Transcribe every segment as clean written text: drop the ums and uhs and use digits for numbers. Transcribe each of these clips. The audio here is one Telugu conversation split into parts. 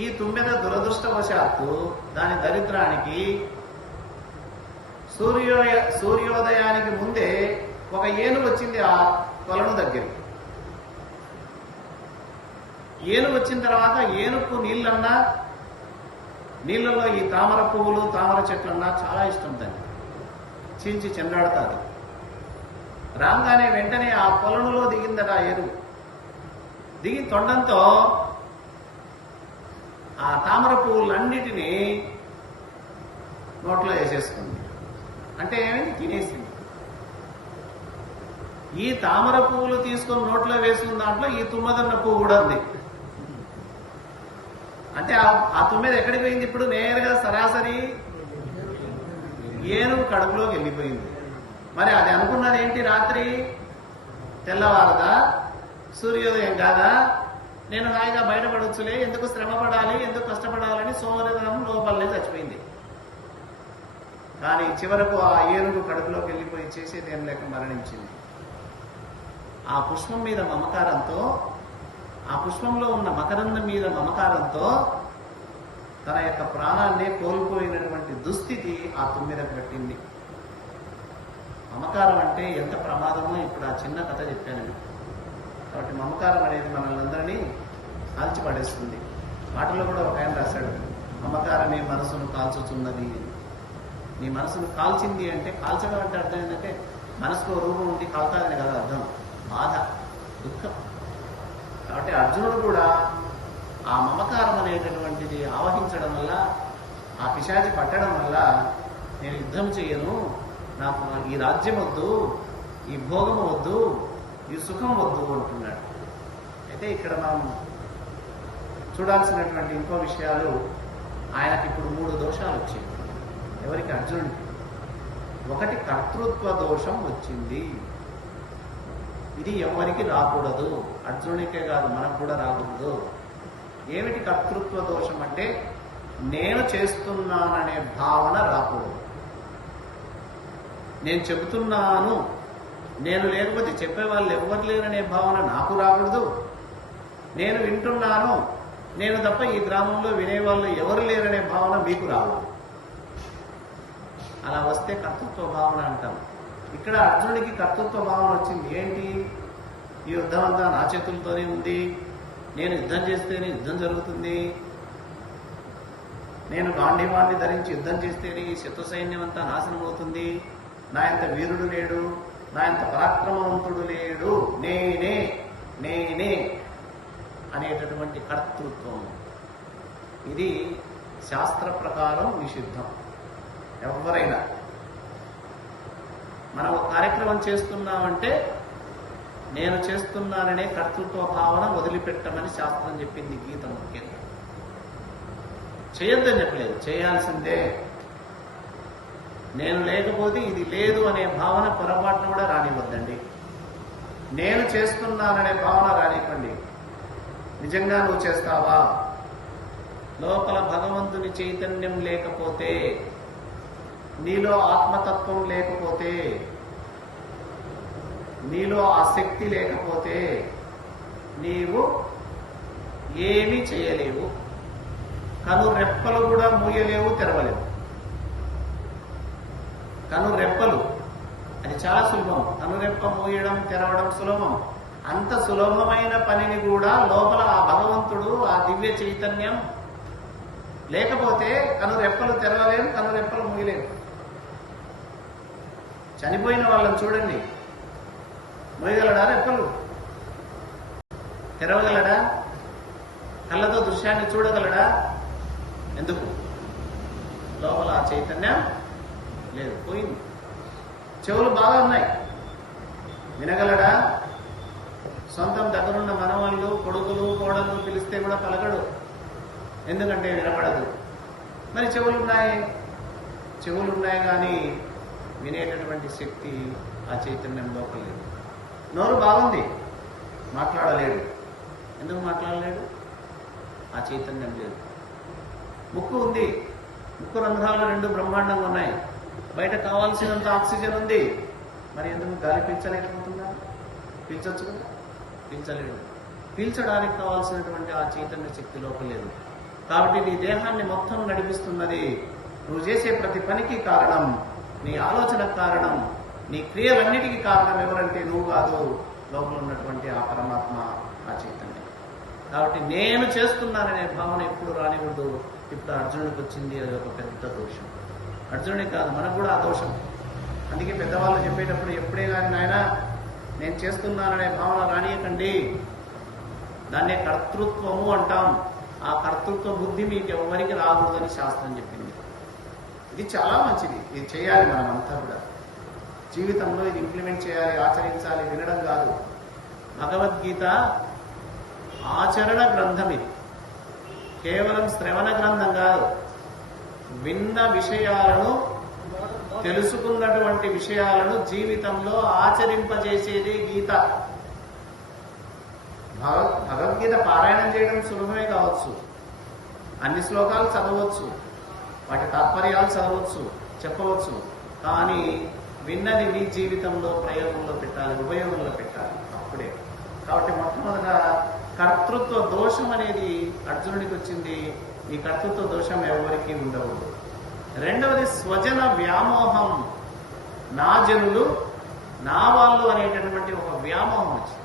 ఈ తుమ్మెద దురదృష్టవశాత్తు దాని దరిద్రానికి సూర్యోదయానికి ముందే ఒక ఏనుగు వచ్చింది ఆ కొలను దగ్గరికి. ఏనుగు వచ్చిన తర్వాత ఏనుగు నీళ్ళల్లో ఈ తామర పువ్వులు తామర చెట్లన్నా చాలా ఇష్టం. దాన్ని చీల్చి చెండాడుతుంది. రాగానే వెంటనే ఆ కొలనులో దిగిందట ఆ ఏనుగు. దిగి తొండంతో ఆ తామర పువ్వులన్నిటినీ నోట్లో వేసేసుకుంది. అంటే ఏమైంది? తినేసింది. ఈ తామర పువ్వులు తీసుకొని నోట్లో వేసుకున్న దాంట్లో ఈ తుమ్మదన్న పువ్వు కూడా ఉంది. అంటే ఆ తుమ్మెద ఎక్కడికి పోయింది? ఇప్పుడు నేరుగా సరాసరి ఏనుగు కడుపులోకి వెళ్ళిపోయింది. మరి అది అనుకున్నది ఏంటి? రాత్రి తెల్లవారదా, సూర్యోదయం కాదా, నేను హాయిగా బయటపడొచ్చులే, ఎందుకు శ్రమ పడాలి, ఎందుకు కష్టపడాలని సోమరితనం లోపలనే చచ్చిపోయింది. కానీ చివరకు ఆ ఏనుగు కడుపులోకి వెళ్ళిపోయి చేసేదేం లేక మరణించింది. ఆ పుష్పం మీద మమకారంతో, ఆ పుష్పంలో ఉన్న మకరందం మీద మమకారంతో తన యొక్క ప్రాణాన్ని కోల్పోయినటువంటి దుస్థితి ఆ తుమ్మెదకు పట్టింది. మమకారం అంటే ఎంత ప్రమాదమో ఇప్పుడు ఆ చిన్న కథ చెప్పాను. కాబట్టి మమకారం అనేది మనల్ని అందరినీ కాల్చిపడేస్తుంది. వాటిలో కూడా ఒక ఆయన రాశాడు, మమకారమే మనసును కాల్చుతున్నది. నీ మనసును కాల్చింది అంటే, కాల్చడం అంటే అర్థం ఏంటంటే మనసుకు రూపం ఉండి కాల్తాదని కదా అర్థం. బాధ, దుఃఖం. కాబట్టి అర్జునుడు కూడా ఆ మమకారం అనేటటువంటిది ఆవహించడం వల్ల, ఆ పిశాచి పట్టడం వల్ల, నేను యుద్ధం చేయను, నాకు ఈ రాజ్యం వద్దు, ఈ భోగము వద్దు, ఈ సుఖం వద్దు అంటున్నాడు. అయితే ఇక్కడ మనం చూడాల్సినటువంటి ఇంకో విషయాలు, ఆయనకి ఇప్పుడు 3 దోషాలు వచ్చాయి. ఎవరికి? అర్జునుడికి. ఒకటి కర్తృత్వ దోషం వచ్చింది. ఇది ఎవరికి రాకూడదు. అర్జునుడికే కాదు, మనకు కూడా రాకూడదు. ఏమిటి కర్తృత్వ దోషం అంటే, నేను చేస్తున్నాననే భావన రాకూడదు. నేను చెబుతున్నాను, నేను లేకపోతే చెప్పేవాళ్ళు ఎవరు లేరనే భావన నాకు రాకూడదు. నేను వింటున్నాను, నేను తప్ప ఈ గ్రామంలో వినేవాళ్ళు ఎవరు లేరనే భావన మీకు రాకూడదు. అలా వస్తే కర్తృత్వ భావన అంటాం. ఇక్కడ అర్జునుడికి కర్తృత్వ భావన వచ్చింది. ఏంటి? ఈ యుద్ధం అంతా నా చేతులతోనే ఉంది, నేను యుద్ధం చేస్తేనే యుద్ధం జరుగుతుంది, నేను గాంధీవాన్ని ధరించి యుద్ధం చేస్తేనే ఈ శత్రు సైన్యం అంతా నాశనం అవుతుంది, నా ఎంత వీరుడు లేడు, నా ఎంత పరాక్రమవంతుడు లేడు, నేనే నేనే అనేటటువంటి కర్తృత్వం. ఇది శాస్త్ర ప్రకారం నిషిద్ధం. ఎవరైనా మనం ఒక కార్యక్రమం చేస్తున్నామంటే నేను చేస్తున్నాననే కర్తృత్వ భావన వదిలిపెట్టమని శాస్త్రం చెప్పింది. గీత ముఖ్యంగా చేయొద్దని చెప్పలేదు, చేయాల్సిందే. నేను లేకపోతే ఇది లేదు అనే భావన పొరపాటును కూడా రానివ్వద్దండి. నేను చేస్తున్నాననే భావన రానివ్వండి. నిజంగా నువ్వు చేస్తావా? లోపల భగవంతుని చైతన్యం లేకపోతే, నీలో ఆత్మతత్వం లేకపోతే, నీలో ఆ శక్తి లేకపోతే నీవు ఏమీ చేయలేవు. కను రెప్పలు కూడా మూయలేవు, తెరవలేవు. కను రెప్పలు అది చాలా సులభం. కనురెప్ప మూయడం, తెరవడం సులభం. అంత సులభమైన పనిని కూడా లోపల ఆ భగవంతుడు, ఆ దివ్య చైతన్యం లేకపోతే కనురెప్పలు తెరవలేము, కనురెప్పలు మూయలేము. చనిపోయిన వాళ్ళని చూడండి, మోయగలడా రెప్పలు? తెరవగలడా? కళ్ళతో దృశ్యాన్ని చూడగలడా? ఎందుకు? లోపల ఆ చైతన్యం లేదు, పోయింది. చెవులు బాగా ఉన్నాయి, వినగలడా? సొంతం దగ్గరున్న మనవాళ్ళు, కొడుకులు, కోడలు పిలిస్తే కూడా పలకడు. ఎందుకంటే వినపడదు. మరి చెవులున్నాయి కానీ వినేటటువంటి శక్తి ఆ చైతన్యం లోపల లేదు. నోరు బాగుంది, మాట్లాడలేడు. ఎందుకు మాట్లాడలేడు? ఆ చైతన్యం లేదు. ముక్కు ఉంది, ముక్కు రంధ్రాలు 2 బ్రహ్మాండంగా ఉన్నాయి, బయట కావాల్సినంత ఆక్సిజన్ ఉంది. మరి ఎందుకు గాలి పీల్చలేకపోతున్నా? పీల్చొచ్చు కదా, పీల్చలేడు. పీల్చడానికి కావాల్సినటువంటి ఆ చైతన్య శక్తి లోపలేదు. కాబట్టి నీ దేహాన్ని మొత్తం నడిపిస్తున్నది, నువ్వు చేసే ప్రతి పనికి కారణం, నీ ఆలోచనకు కారణం, నీ క్రియలన్నిటికీ కారణం ఎవరంటే నువ్వు కాదు, లోపల ఉన్నటువంటి ఆ పరమాత్మ, ఆ చైతన్యం. కాబట్టి నేను చేస్తున్నాననే భావన ఎప్పుడు రానివ్వదు. ఇప్పుడు అర్జునుడికి వచ్చింది, అది ఒక పెద్ద దోషం. అర్జునుడికి కాదు, మనకు కూడా ఆ దోషం. అందుకే పెద్దవాళ్ళు చెప్పేటప్పుడు ఎప్పుడే కానీ నాయన నేను చేస్తున్నాననే భావన రానియకండి, దాన్నే కర్తృత్వము అంటాం. ఆ కర్తృత్వ బుద్ధి మీకు ఎవరికి రాకూడదని శాస్త్రం చెప్పింది. ఇది చాలా మంచిది, ఇది చేయాలి మనమంతా కూడా జీవితంలో. ఇది ఇంప్లిమెంట్ చేయాలి, ఆచరించాలి, వినడం కాదు. భగవద్గీత ఆచరణ గ్రంథం, ఇది కేవలం శ్రవణ గ్రంథం కాదు. విన్న విషయాలను, తెలుసుకున్నటువంటి విషయాలను జీవితంలో ఆచరింపజేసేది గీత. భగవద్గీత పారాయణం చేయడం సులభమే కావచ్చు, అన్ని శ్లోకాలు చదవచ్చు, వాటి తాత్పర్యాలు చదవచ్చు, చెప్పవచ్చు. కానీ విన్నది నీ జీవితంలో ప్రయోగంలో పెట్టాలి, ఉపయోగంలో పెట్టాలి, అప్పుడే. కాబట్టి మొట్టమొదట కర్తృత్వ దోషం అనేది అర్జునుడికి వచ్చింది. ఈ కర్తృత్వ దోషం ఎవరికి ఉండవద్దు. రెండవది స్వజన వ్యామోహం. నా జనులు, నా వాళ్ళు అనేటటువంటి ఒక వ్యామోహం వచ్చింది.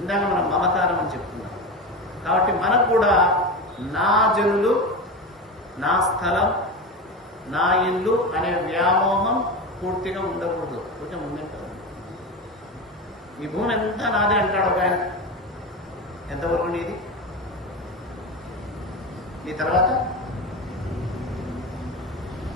ఇందాక మనం మమకారం అని చెప్తున్నాం. కాబట్టి మనకు కూడా నా జనులు, నా స్థలం, నా ఇల్లు అనే వ్యామోహం పూర్తిగా ఉండకూడదు. కొంచెం ఉందంటారు, ఈ భూమి ఎంత నాది అంటాడు ఒక ఆయన. ఎంతవరకు నీది? నీ తర్వాత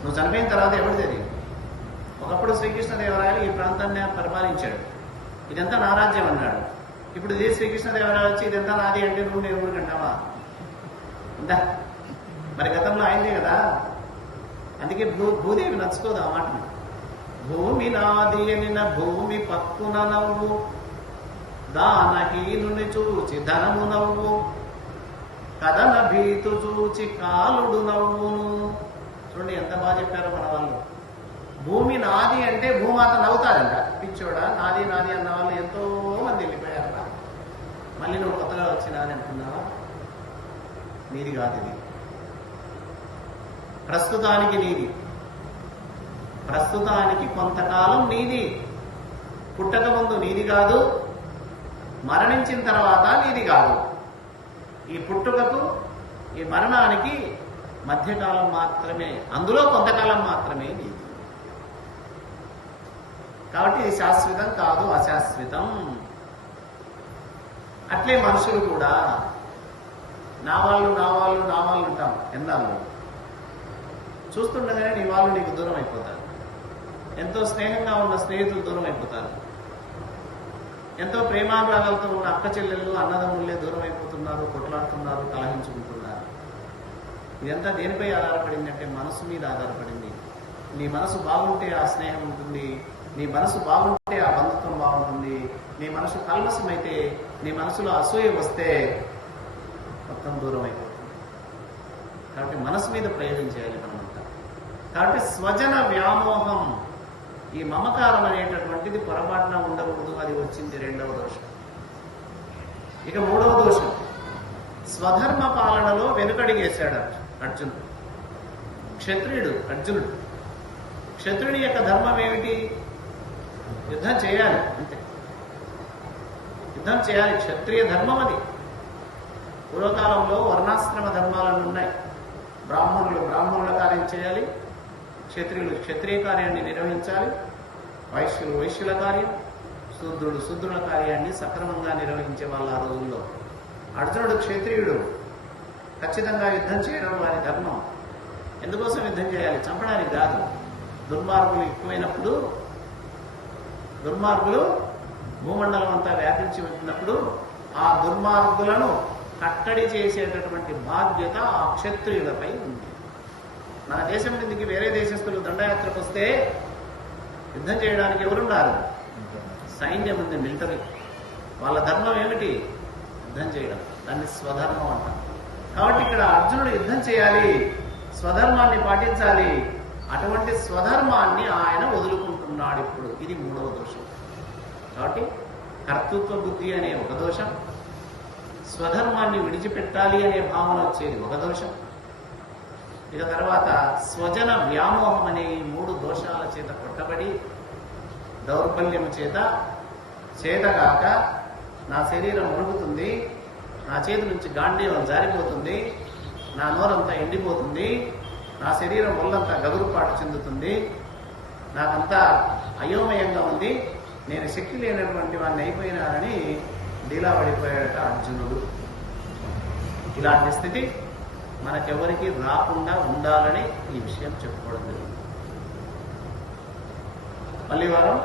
నువ్వు చనిపోయిన తర్వాత ఎవరు తెలియదు. ఒకప్పుడు శ్రీకృష్ణదేవరాయలు ఈ ప్రాంతాన్ని పరిపాలించాడు, ఇదంతా నా రాజ్యం అన్నాడు. ఇప్పుడు ఇదే శ్రీకృష్ణదేవరాయలు వచ్చి ఇదంతా నాది అంటే నువ్వు నేను ఊరికంటావా? ఇందా మరి గతంలో అయిందే కదా. అందుకే భూదేవి నచ్చుకోదు ఆ మాటను. భూమి నాది అనిన భూమి పక్కున నవ్వు, దానహీనుని చూచి ధనము నవ్వు, కథన భీతు చూచి కాలుడు నవ్వును. చూడండి ఎంత బాగా చెప్పారో మన వాళ్ళు. భూమి నాది అంటే భూమాత నవ్వుతారంట. పిచ్చోడా, నాది నాది అన్న వాళ్ళు ఎంతో మంది వెళ్ళిపోయారట. మళ్ళీ నువ్వు కొత్తగా వచ్చినా అని అంటున్నావా? నీది కాదు ఇది. ప్రస్తుతానికి నీది, ప్రస్తుతానికి కొంతకాలం నీది. పుట్టక ముందు నీది కాదు, మరణించిన తర్వాత నీది కాదు. ఈ పుట్టుకకు, ఈ మరణానికి మధ్యకాలం మాత్రమే, అందులో కొంతకాలం మాత్రమే నీది. కాబట్టి ఇది శాశ్వతం కాదు, అశాశ్వతం. అట్లే మనుషులు కూడా నా వాళ్ళు నా వాళ్ళు నా వాళ్ళు ఉంటాం. ఎన్నాళ్ళు చూస్తుండగానే నీ వాళ్ళు నీకు దూరం అయిపోతారు. ఎంతో స్నేహంగా ఉన్న స్నేహితులు దూరం అయిపోతారు. ఎంతో ప్రేమానురాగాలతో ఉన్న అక్క చెల్లెళ్ళు, అన్నదమ్ముళ్ళే దూరం అయిపోతున్నారు, కొట్లాడుతున్నారు, కలహించుకుంటున్నారు. ఇదంతా దేనిపై ఆధారపడింది అంటే మనసు మీద ఆధారపడింది. నీ మనసు బాగుంటే ఆ స్నేహం ఉంటుంది, నీ మనసు బాగుంటే ఆ బంధుత్వం బాగుంటుంది. నీ మనసు కల్మసమైతే, నీ మనసులో అసూయ వస్తే మొత్తం దూరం అయిపోతుంది. కాబట్టి మనసు మీద ప్రయోగం చేయాలి మనమంతా. కాబట్టి స్వజన వ్యామోహం, ఈ మమకారం అనేటటువంటిది పొరపాటున ఉండకూడదు. అది వచ్చింది రెండవ దోషం. ఇక మూడవ దోషం, స్వధర్మ పాలనలో వెనుకడిగేశాడు అర్జునుడు. క్షత్రియుడు అర్జునుడు. క్షత్రుడి యొక్క ధర్మం ఏమిటి? యుద్ధం చేయాలి, అంతే. యుద్ధం చేయాలి, క్షత్రియ ధర్మం అది. పూర్వకాలంలో వర్ణాశ్రమ ధర్మాలను ఉన్నాయి. బ్రాహ్మణులు బ్రాహ్మణుల కార్యం చేయాలి, క్షత్రియులు క్షత్రియ కార్యాన్ని నిర్వహించాలి, వైశ్యులు వైశ్యుల కార్యం, శూద్రుడు శూద్రుల కార్యాన్ని సక్రమంగా నిర్వహించే వాళ్ళు ఆ రోజుల్లో. అర్జునుడు క్షత్రియుడు, ఖచ్చితంగా యుద్ధం చేయడం వారి ధర్మం. ఎందుకోసం యుద్ధం చేయాలి? చంపడానికి కాదు. దుర్మార్గులు ఎక్కువైనప్పుడు, దుర్మార్గులు భూమండలం అంతా వ్యాపించి ఉంటున్నప్పుడు ఆ దుర్మార్గులను కట్టడి చేసేటటువంటి బాధ్యత ఆ క్షత్రియులపై ఉంది. మన దేశం మీదకి వేరే దేశస్తులు దండయాత్రకు వస్తే యుద్ధం చేయడానికి ఎవరున్నారు? సైన్యం ఉంది, మిలిటరీ. వాళ్ళ ధర్మం ఏమిటి? యుద్ధం చేయడం. దాన్ని స్వధర్మం అంటాం. కాబట్టి ఇక్కడ అర్జునుడు యుద్ధం చేయాలి, స్వధర్మాన్ని పాటించాలి. అటువంటి స్వధర్మాన్ని ఆయన వదులుకుంటున్నాడు ఇప్పుడు. ఇది మూడవ దోషం. కాబట్టి కర్తృత్వ బుద్ధి అనే ఒక దోషం, స్వధర్మాన్ని విడిచిపెట్టాలి అనే భావన వచ్చేది ఒక దోషం. ఇక తర్వాత స్వజన వ్యామోహం అనే ఈ 3 దోషాల చేత కొట్టబడి దౌర్బల్యము చేత చేతగాక నా శరీరం మురుగుతుంది, నా చేతి నుంచి గాంధీవం జారిపోతుంది, నా నోరంతా ఎండిపోతుంది, నా శరీరం ఒళ్ళంతా గగురుపాటు చెందుతుంది, నాకంతా అయోమయంగా ఉంది, నేను శక్తి లేనటువంటి వాడిని అయిపోయినానని డీలా పడిపోయాడట అర్జునుడు. ఇలాంటి స్థితి మనకెవరికి రాకుండా ఉండాలని ఈ విషయం చెప్పుకోవడం జరిగింది. మళ్ళీ వారం